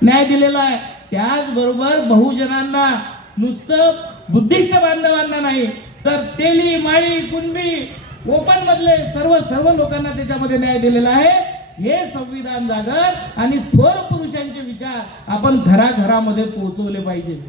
न्याय दिलेला आहे। त्याचबरोबर बहुजनांना नुसतं बुद्धिस्ट बांधवांना नाही तर तेली माळी कुणबी कोकण मधले सर्व लोकांना त्याच्यामध्ये न्याय दिलेला आहे। हे संविधान जागर आणि थोर पुरुषांचे विचार आपण घराघरामध्ये पोहोचवले पाहिजे।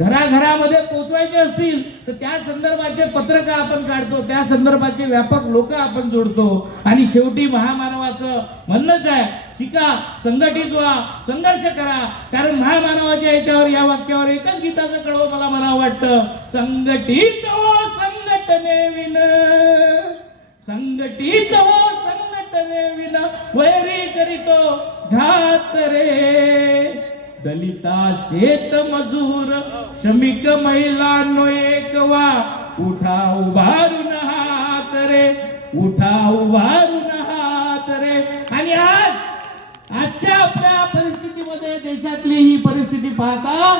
घराघरामध्ये पोहोचवायचे असतील तर त्या संदर्भाचे पत्रक आपण काढतो, त्या संदर्भाचे व्यापक लोक आपण जोडतो आणि शेवटी महामानवाचं म्हणणंच आहे, शिका, संघटित व्हा, संघर्ष करा। कारण महामानवाच्या याच्यावर या वाक्यावर एकच गीताचं कडवं मला म्हणावं वाटतं, संघटित हो संघटनेविन, संघटित हो संघटनेविन वैरी करीतो घात रे। दलिता शेत मजूर श्रमिक महिलांनो एक वा, उठा उभारून हात रे, उठा उभारून हात रे। आणि आजच्या आपल्या परिस्थितीमध्ये देशातली ही परिस्थिती पाहता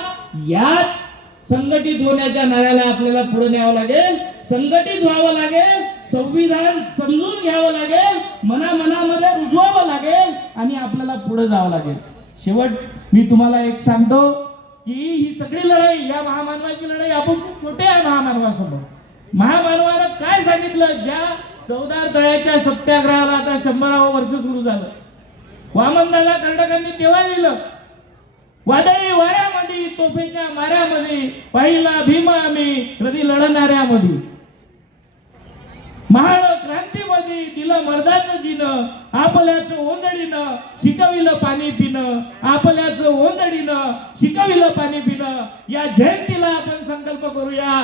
याच संघटित होण्याच्या नाऱ्याला आपल्याला पुढे न्यावं लागेल, संघटित व्हावं लागेल, संविधान समजून घ्यावं लागेल, मनामध्ये रुजवावं लागेल आणि आपल्याला पुढे जावं लागेल। शेवट मी तुम्हाला एक सांगतो की ही सगळी लढाई, या महामानवाची लढाई आपण खूप छोट्या महामानवासमोर, महामानवानं काय सांगितलं, ज्या 14 तळ्याच्या सत्याग्रहाला आता 100वे वर्ष सुरू झालं, वामनदादा कर्डकांनी तेव्हा लिहिलं, वादळी वाऱ्यामध्ये तोफेच्या माऱ्यामध्ये पहिला भीम आम्ही कधी लढणाऱ्यामध्ये, महाळ क्रांतीमध्ये दिलं मर्दाचं जिनं, आपल्याचं ओंजळीनं शिकविलं पाणी पिणं, आपल्याचं ओंजळीनं शिकविलं पाणी पिणं। या जयंतीला आपण संकल्प करूया।